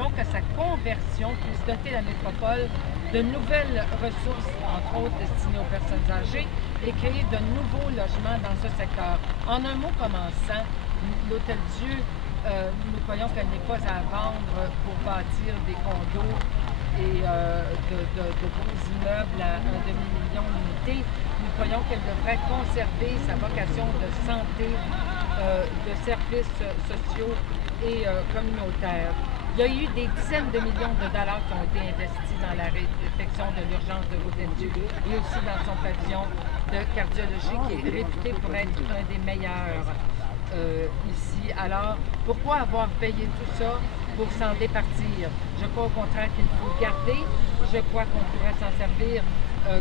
voulons que sa conversion puisse doter la métropole de nouvelles ressources, entre autres destinées aux personnes âgées, et créer de nouveaux logements dans ce secteur. En un mot commençant, l'Hôtel-Dieu, nous croyons qu'elle n'est pas à vendre pour bâtir des condos et de beaux immeubles à 1 demi-million d'unités. Nous croyons qu'elle devrait conserver sa vocation de santé, de services sociaux et communautaires. Il y a eu des dizaines de millions de dollars qui ont été investis dans la réfection de l'urgence de l'Hôtel-Dieu et aussi dans son pavillon de cardiologie qui est réputé pour être un des meilleurs ici. Alors, pourquoi avoir payé tout ça pour s'en départir? Je crois au contraire qu'il faut garder. Je crois qu'on pourrait s'en servir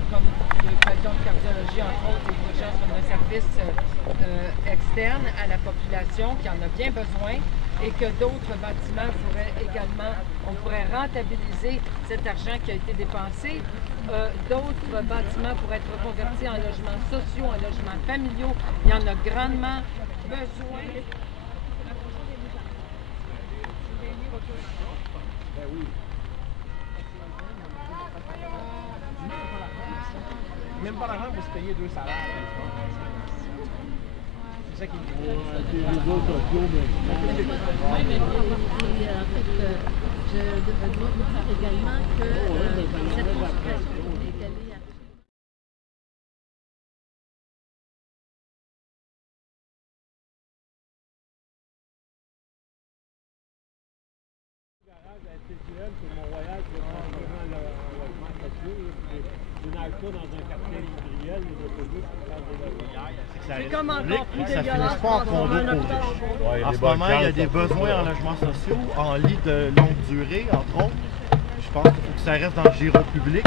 comme le pavillon de cardiologie, entre autres, et d'urgence comme un service externe à la population qui en a bien besoin, et que d'autres bâtiments pourraient également, on pourrait rentabiliser cet argent qui a été dépensé. D'autres bâtiments pourraient être reconvertis en logements sociaux, en logements familiaux. Il y en a grandement besoin. Ben oui. Même pas l'argent pour se payer 2 salaires. C'est ça qui me dit. Les autres options, mais... Oui, mais en fait, je dois vous dire également que cette consultation est allée à... C'est Mont-Royal, c'est vraiment le logement social. Je n'arrive pas dans un quartier industriel, les autobus pour faire des logements. C'est comme encore plus Ça dégueulasse. finit pas en condo pour riches. En ce moment, il y a des besoins en logements sociaux, en lits de longue durée, entre autres. Je pense qu'il faut que ça reste dans le giro public.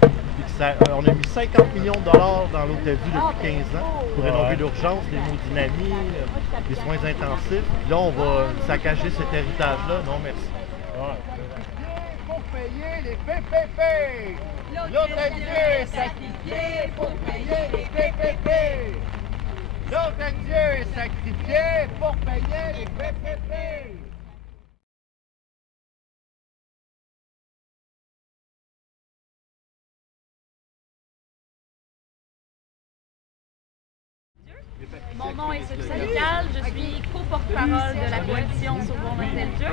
Puis que ça, on a mis 50 millions de dollars dans l'Hôtel-Dieu depuis 15 ans pour rénover l'urgence, l'hémodynamie, les soins intensifs. Puis là, on va saccager cet héritage-là. Non, merci. Pour payer les PPP! L'Hôtel-Dieu est sacrifié pour payer les PPP! L'Hôtel-Dieu est sacrifié pour payer les PPP! Mon nom est Sophie Sénécal, je suis co-porte-parole de la coalition Sauvons l'Hôtel-Dieu.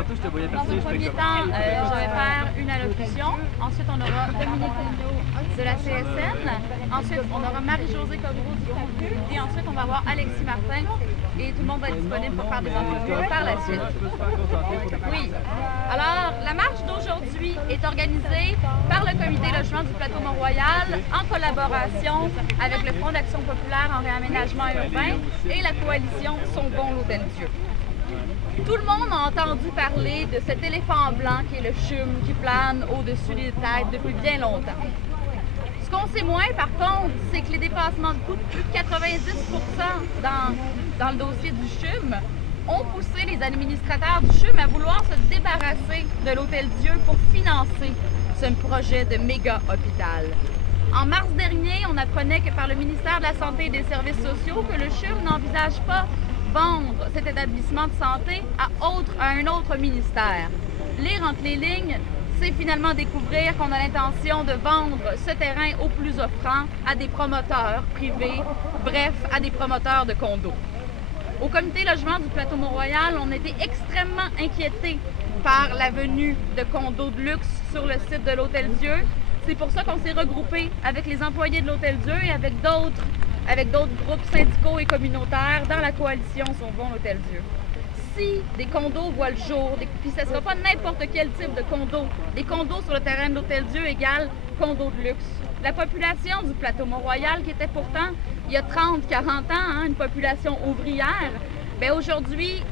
Dans un premier temps, je vais faire une allocution. Ensuite, on aura Dominique Lignot de la CSN. Ensuite, on aura Marie-Josée Codreau du contenu. Et ensuite, on va avoir Alexis Martin. Et tout le monde va être disponible pour faire des entrevues par la suite. Oui. Alors, la marche d'aujourd'hui est organisée par le Comité logement du plateau Mont-Royal en collaboration avec le Fonds d'action populaire en réaménagement urbain et la coalition Sauvons l'Hôtel-Dieu. Tout le monde a entendu parler de cet éléphant blanc qui est le CHUM qui plane au-dessus des têtes depuis bien longtemps. Ce qu'on sait moins, par contre, c'est que les dépassements de coûts de plus de 90% dans le dossier du CHUM ont poussé les administrateurs du CHUM à vouloir se débarrasser de l'Hôtel-Dieu pour financer ce projet de méga hôpital. En mars dernier, on apprenait que par le ministère de la Santé et des Services sociaux que le CHUM n'envisage pas vendre cet établissement de santé à un autre ministère. Lire entre les lignes, c'est finalement découvrir qu'on a l'intention de vendre ce terrain au plus offrant à des promoteurs privés, bref, à des promoteurs de condos. Au comité logement du plateau Mont-Royal, on était extrêmement inquiétés par la venue de condos de luxe sur le site de l'Hôtel-Dieu. C'est pour ça qu'on s'est regroupé avec les employés de l'Hôtel-Dieu et avec d'autres groupes syndicaux et communautaires dans la coalition Sauvons l'Hôtel-Dieu. Si des condos voient le jour, puis ce ne sera pas n'importe quel type de condo, des condos sur le terrain de l'Hôtel-Dieu égale condos de luxe. La population du plateau Mont-Royal, qui était pourtant, il y a 30-40 ans, une population ouvrière, bien aujourd'hui,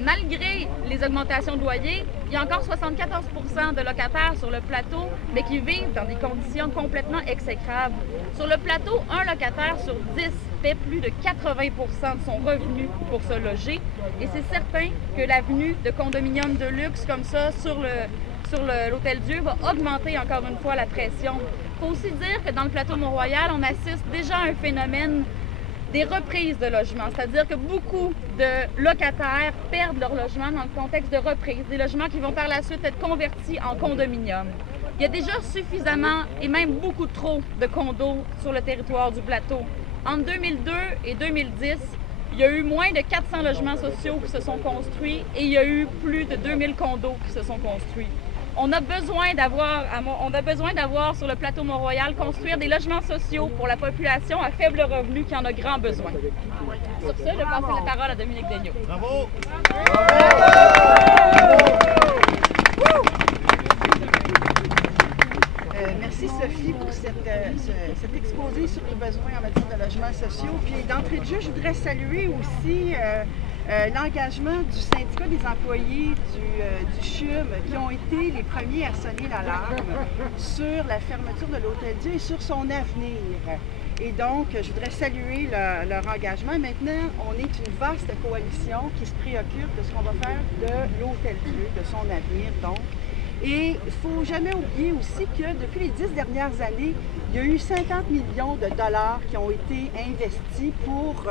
malgré les augmentations de loyers, il y a encore 74% de locataires sur le plateau, mais qui vivent dans des conditions complètement exécrables. Sur le plateau, un locataire sur 10 fait plus de 80% de son revenu pour se loger. Et c'est certain que l'avenue de condominiums de luxe comme ça sur l'Hôtel-Dieu va augmenter encore une fois la pression. Il faut aussi dire que dans le plateau Mont-Royal, on assiste déjà à un phénomène des reprises de logements, c'est-à-dire que beaucoup de locataires perdent leur logement dans le contexte de reprise, des logements qui vont par la suite être convertis en condominiums. Il y a déjà suffisamment et même beaucoup trop de condos sur le territoire du plateau. Entre 2002 et 2010, il y a eu moins de 400 logements sociaux qui se sont construits et il y a eu plus de 2000 condos qui se sont construits. On a besoin d'avoir sur le plateau Mont-Royal construire des logements sociaux pour la population à faible revenu qui en a grand besoin. Sur ce, je vais passer la parole à Dominique Daigneault. Bravo! Merci Sophie pour cet exposé sur les besoins en matière de logements sociaux. Puis d'entrée de jeu, je voudrais saluer aussi l'engagement du syndicat des employés du CHUM qui ont été les premiers à sonner l'alarme sur la fermeture de l'Hôtel-Dieu et sur son avenir. Et donc, je voudrais saluer leur engagement. Maintenant, on est une vaste coalition qui se préoccupe de ce qu'on va faire de l'Hôtel-Dieu, de son avenir donc. Et il ne faut jamais oublier aussi que depuis les 10 dernières années, il y a eu 50 millions de dollars qui ont été investis pour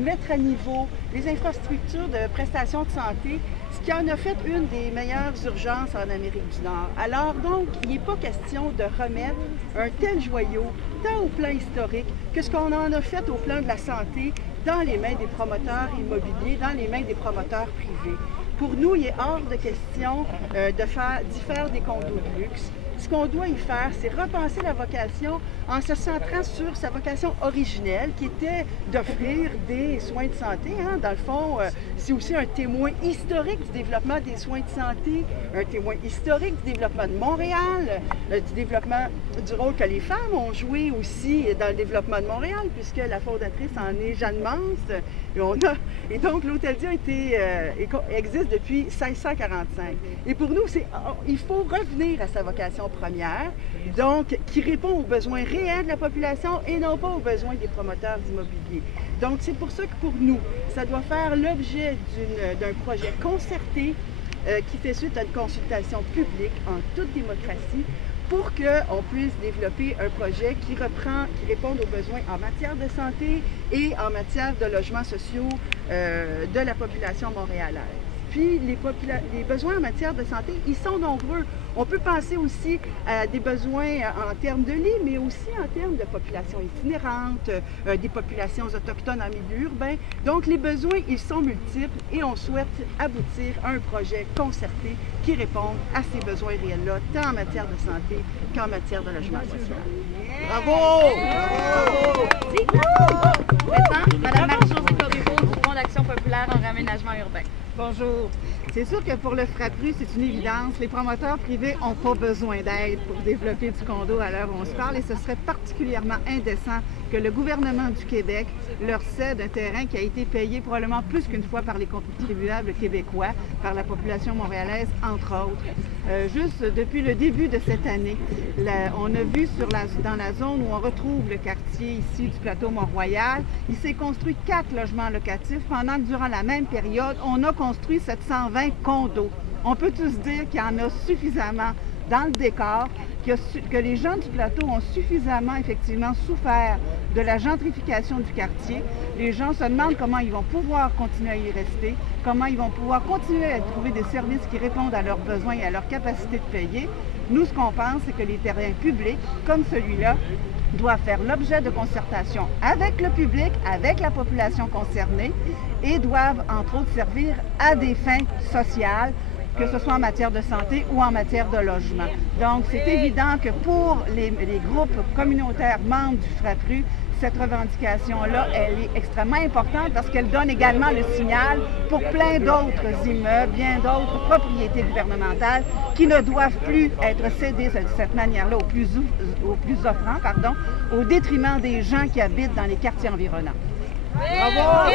mettre à niveau les infrastructures de prestations de santé, ce qui en a fait une des meilleures urgences en Amérique du Nord. Alors donc, il n'est pas question de remettre un tel joyau, tant au plan historique que ce qu'on en a fait au plan de la santé, dans les mains des promoteurs immobiliers, dans les mains des promoteurs privés. Pour nous, il est hors de question d'y faire des condos de luxe. Ce qu'on doit y faire, c'est repenser la vocation en se centrant sur sa vocation originelle, qui était d'offrir des soins de santé. Hein. Dans le fond, c'est aussi un témoin historique du développement des soins de santé, un témoin historique du développement de Montréal, du développement du rôle que les femmes ont joué aussi dans le développement de Montréal, puisque la fondatrice en est Jeanne Mance. Et donc, l'Hôtel-Dieu existe depuis 1645. Et pour nous, il faut revenir à sa vocation première, donc qui répond aux besoins réels de la population et non pas aux besoins des promoteurs immobiliers. Donc, c'est pour ça que pour nous, ça doit faire l'objet d'un projet concerté qui fait suite à une consultation publique en toute démocratie pour qu'on puisse développer un projet qui réponde aux besoins en matière de santé et en matière de logements sociaux de la population montréalaise. Puis les besoins en matière de santé, ils sont nombreux. On peut penser aussi à des besoins en termes de lits, mais aussi en termes de populations itinérantes, des populations autochtones en milieu urbain. Donc les besoins, ils sont multiples et on souhaite aboutir à un projet concerté qui réponde à ces besoins réels-là, tant en matière de santé qu'en matière de logement social. Bravo! Maintenant, Mme Marie-Josée Corriveau du Fonds d'action populaire en réaménagement urbain. Bonjour. C'est sûr que pour le FRAPRU, c'est une évidence. Les promoteurs privés n'ont pas besoin d'aide pour développer du condo à l'heure où on se parle et ce serait particulièrement indécent que le gouvernement du Québec leur cède un terrain qui a été payé probablement plus qu'une fois par les contribuables québécois, par la population montréalaise, entre autres. Juste depuis le début de cette année, on a vu dans la zone où on retrouve le quartier ici du plateau Mont-Royal, il s'est construit 4 logements locatifs pendant que durant la même période, on a construit 720 condos. On peut tous dire qu'il y en a suffisamment dans le décor, que les gens du plateau ont suffisamment effectivement souffert de la gentrification du quartier. Les gens se demandent comment ils vont pouvoir continuer à y rester, comment ils vont pouvoir continuer à trouver des services qui répondent à leurs besoins et à leur capacité de payer. Nous, ce qu'on pense, c'est que les terrains publics, comme celui-là, doivent faire l'objet de concertation avec le public, avec la population concernée et doivent, entre autres, servir à des fins sociales, que ce soit en matière de santé ou en matière de logement. Donc, c'est évident que pour les groupes communautaires membres du FRAPRU, cette revendication-là, elle est extrêmement importante parce qu'elle donne également le signal pour plein d'autres immeubles, bien d'autres propriétés gouvernementales qui ne doivent plus être cédées de cette manière-là aux plus offrants, au détriment des gens qui habitent dans les quartiers environnants. Bravo!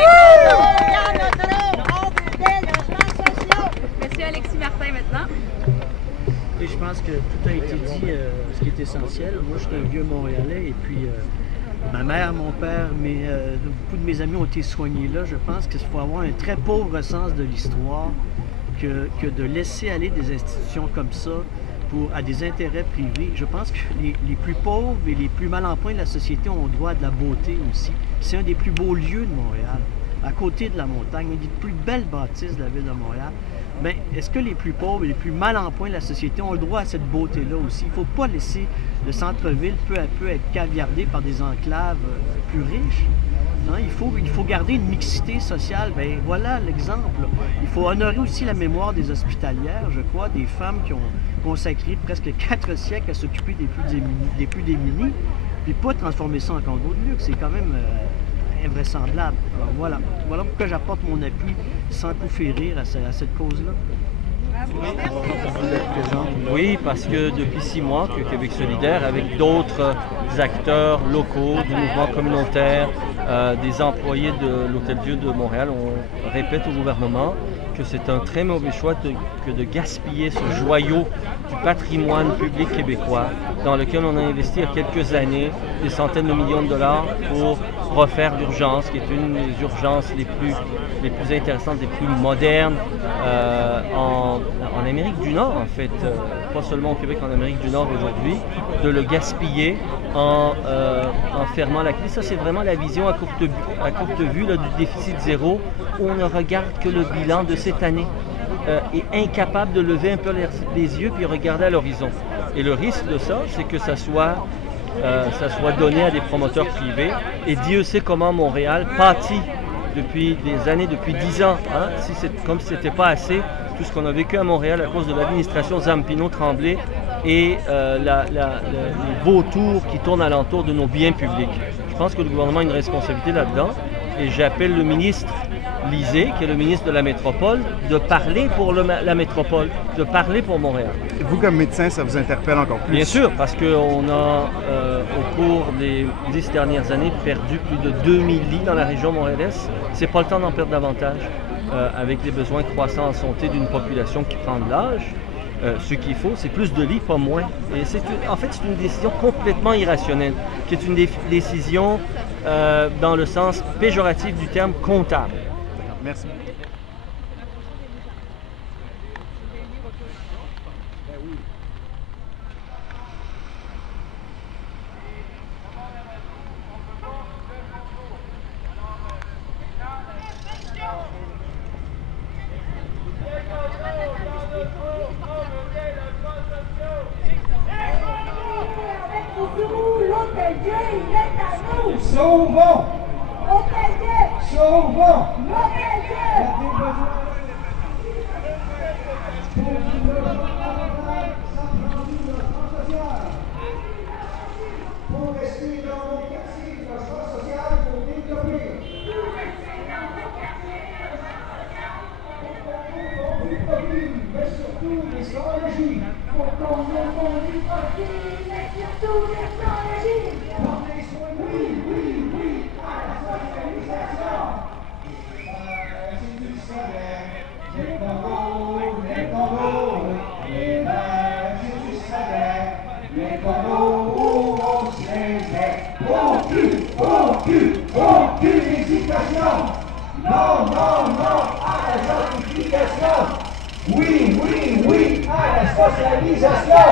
Monsieur Alexis Martin maintenant. Et je pense que tout a été dit, ce qui est essentiel. Moi, je suis un vieux Montréalais et puis ma mère, mon père, beaucoup de mes amis ont été soignés là. Je pense qu'il faut avoir un très pauvre sens de l'histoire que de laisser aller des institutions comme ça à des intérêts privés. Je pense que les plus pauvres et les plus mal en point de la société ont droit à de la beauté aussi. c'est un des plus beaux lieux de Montréal, à côté de la montagne, une des plus belles bâtisses de la ville de Montréal. Mais est-ce que les plus pauvres et les plus mal en point de la société ont le droit à cette beauté-là aussi? Il ne faut pas laisser le centre-ville peu à peu être caviardé par des enclaves plus riches. Hein? Il faut garder une mixité sociale. Bien, voilà l'exemple. Il faut honorer aussi la mémoire des hospitalières, je crois, des femmes qui ont consacré presque 4 siècles à s'occuper des plus démunis, puis pas transformer ça en condo de luxe. C'est quand même invraisemblable. Alors voilà pourquoi j'apporte mon appui sans coup férir à cette cause-là. Oui, parce que depuis 6 mois que Québec solidaire, avec d'autres acteurs locaux, du mouvement communautaire, des employés de l'Hôtel-Dieu de Montréal, on répète au gouvernement que c'est un très mauvais choix que de gaspiller ce joyau du patrimoine public québécois dans lequel on a investi il y a quelques années des centaines de millions de dollars pour refaire l'urgence, qui est une des urgences les plus intéressantes, les plus modernes en Amérique du Nord, en fait, pas seulement au Québec, en Amérique du Nord aujourd'hui, de le gaspiller en fermant la clé. Ça, c'est vraiment la vision à courte vue là, du déficit zéro, où on ne regarde que le bilan de cette année et incapable de lever un peu les yeux puis regarder à l'horizon. Et le risque de ça, c'est que ça soit donné à des promoteurs privés. Et Dieu sait comment Montréal pâtit depuis des années, depuis 10 ans. Hein? Comme si ce n'était pas assez, tout ce qu'on a vécu à Montréal à cause de l'administration Zampino-Tremblay et les vautours qui tournent alentour de nos biens publics. Je pense que le gouvernement a une responsabilité là-dedans et j'appelle le ministre Lisée, qui est le ministre de la Métropole, de parler pour la Métropole, de parler pour Montréal. Vous, comme médecin, ça vous interpelle encore plus? Bien sûr, parce qu'on a, au cours des 10 dernières années, perdu plus de 2000 lits dans la région montréalaise. C'est pas le temps d'en perdre davantage, avec les besoins croissants en santé d'une population qui prend de l'âge. Ce qu'il faut, c'est plus de lits, pas moins. Et en fait, c'est une décision complètement irrationnelle, qui est une décision dans le sens péjoratif du terme comptable. Merci. Sauvons! Sauvons! Pour rester dans nos quartiers, le logement social pour développer. Du profit, mais surtout des stratégies. Pour qu'on ait du profit, mais surtout des stratégies. Portez soin, oui, à la socialisation. C'est du salaire, les Congos, et ben c'est du salaire, les Congos, on se les met. Aucune hésitation. Non, à la gentrification. Oui, à la socialisation.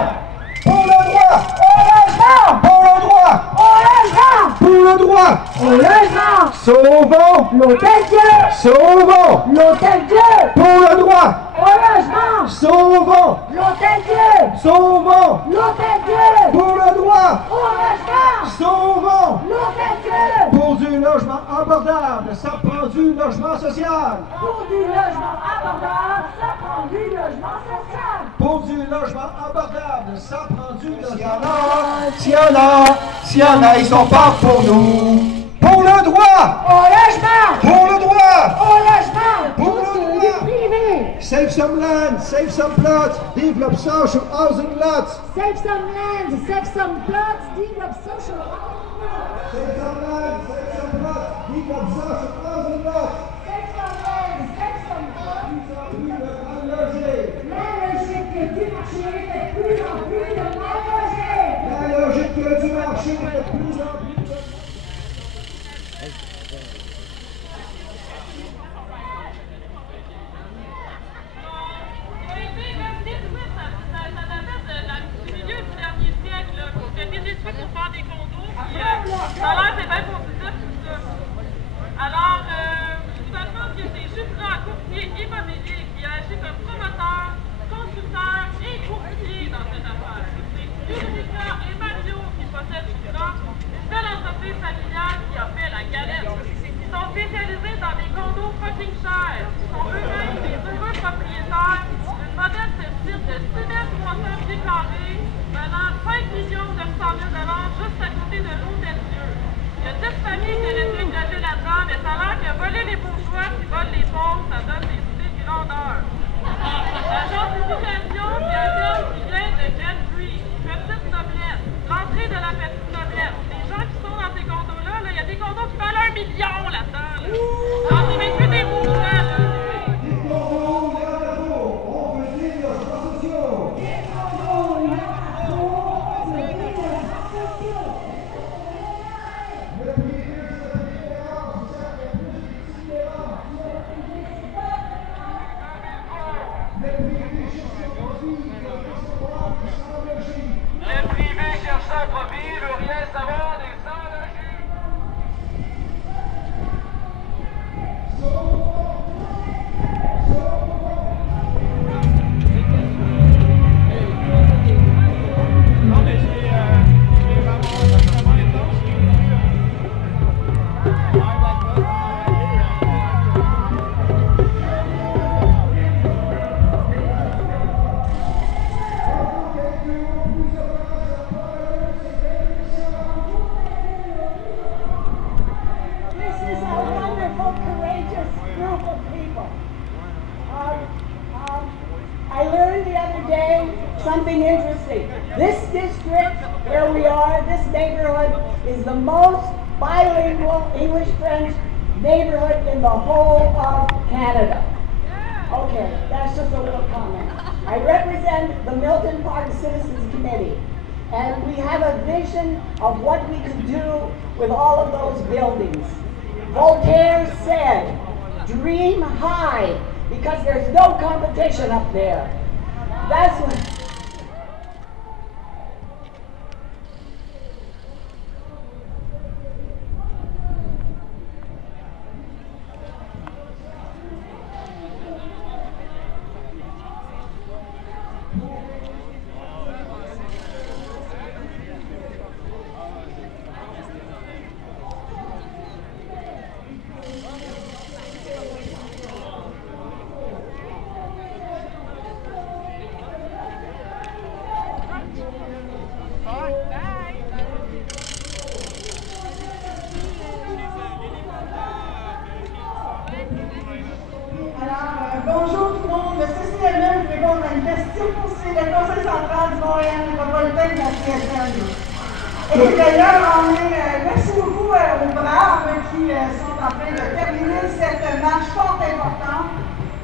Pour le droit au logement. Pour le droit au logement. Pour le droit au logement. Sauvons l'Hôtel-Dieu. Sauvons l'Hôtel-Dieu. Pour le droit au logement. Sauvons l'Hôtel-Dieu. Sauvons l'Hôtel-Dieu. Pour le droit au logement. Sauvons l'Hôtel-Dieu. Pour du logement abordable, ça prend du logement social. Pour du logement abordable, ça prend du logement social. Pour du logement abordable, ça prend du logement. S'il y en a, ils sont pas pour nous. Pour le droit au logement. Pour le droit au logement. Pour le droit privé. Save some land, save some plots, develop social housing lots. Save some land, save some plots, develop social housing lots. Save some land, save some plots, develop social housing lots. Save some land, save some plots. La logique du marché fait plus en plus de mal logés. La logique du marché fait plus en plus de... Pour faire des condos, puis ça a l'air c'est bien positif tout ça. something interesting. This district where we are, this neighborhood, is the most bilingual English-French neighborhood in the whole of Canada. Okay, that's just a little comment. I represent the Milton Park Citizens Committee, and we have a vision of what we could do with all of those buildings. Voltaire said, dream high, because there's no competition up there. That's what... Bonjour tout le monde, Cécile Hélène, je vais répondre à une question. C'est le Conseil central du Montréal métropolitain de la CSN. Et d'ailleurs, merci beaucoup aux braves qui sont en train de terminer cette marche fort importante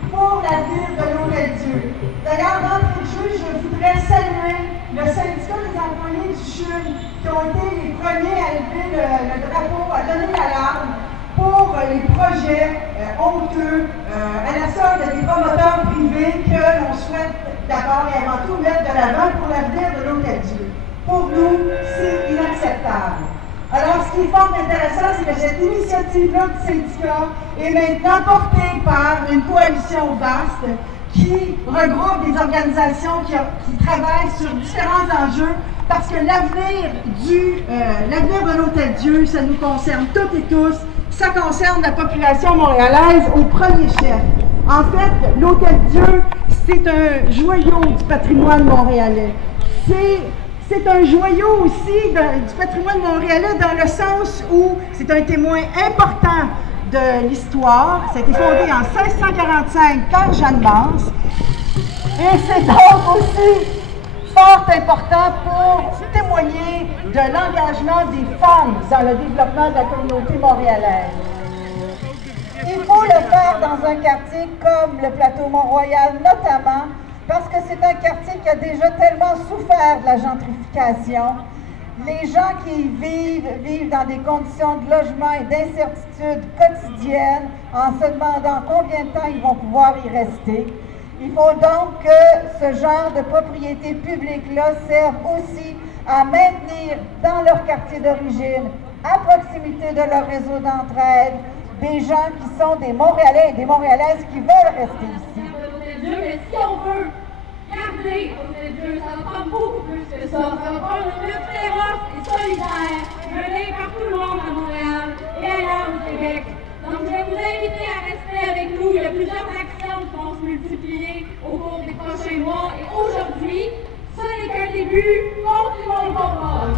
pour l'avenir de l'Hôtel-Dieu. D'ailleurs, d'entrée de jeu, je voudrais saluer le syndicat des employés du CHUL qui ont été les premiers à lever le drapeau, à donner l'alarme pour les projets honteux à la solde des promoteurs privés que l'on souhaite d'abord et avant tout mettre de l'avant pour l'avenir de l'Hôtel-Dieu. Pour nous, c'est inacceptable. Alors, ce qui est fort intéressant, c'est que cette initiative-là du syndicat est maintenant portée par une coalition vaste qui regroupe des organisations qui travaillent sur différents enjeux parce que l'avenir de l'Hôtel-Dieu, ça nous concerne toutes et tous. Ça concerne la population montréalaise au premier chef. En fait, l'Hôtel-Dieu, c'est un joyau du patrimoine montréalais. C'est un joyau aussi du patrimoine montréalais dans le sens où c'est un témoin important de l'histoire. Ça a été fondé en 1645 par Jeanne Mance. Et c'est donc aussi fort important pour témoigner de l'engagement des femmes dans le développement de la communauté montréalaise. Il faut le faire dans un quartier comme le plateau Mont-Royal, notamment parce que c'est un quartier qui a déjà tellement souffert de la gentrification. Les gens qui y vivent dans des conditions de logement et d'incertitude quotidiennes en se demandant combien de temps ils vont pouvoir y rester. Il faut donc que ce genre de propriété publique-là serve aussi à maintenir dans leur quartier d'origine, à proximité de leur réseau d'entraide, des gens qui sont des Montréalais et des Montréalaises qui veulent rester ici. Mais si on veut garder Hôtel-Dieu, ça va prendre beaucoup plus que ça. Ça va prendre une lutte féroce et solidaire, menée par tout le monde à Montréal et ailleurs au Québec. Donc je vais vous inviter à rester avec nous. Il y a plusieurs actions qui vont se multiplier au cours des prochains mois. Et aujourd'hui, ce n'est qu'un début. Continuons le combat.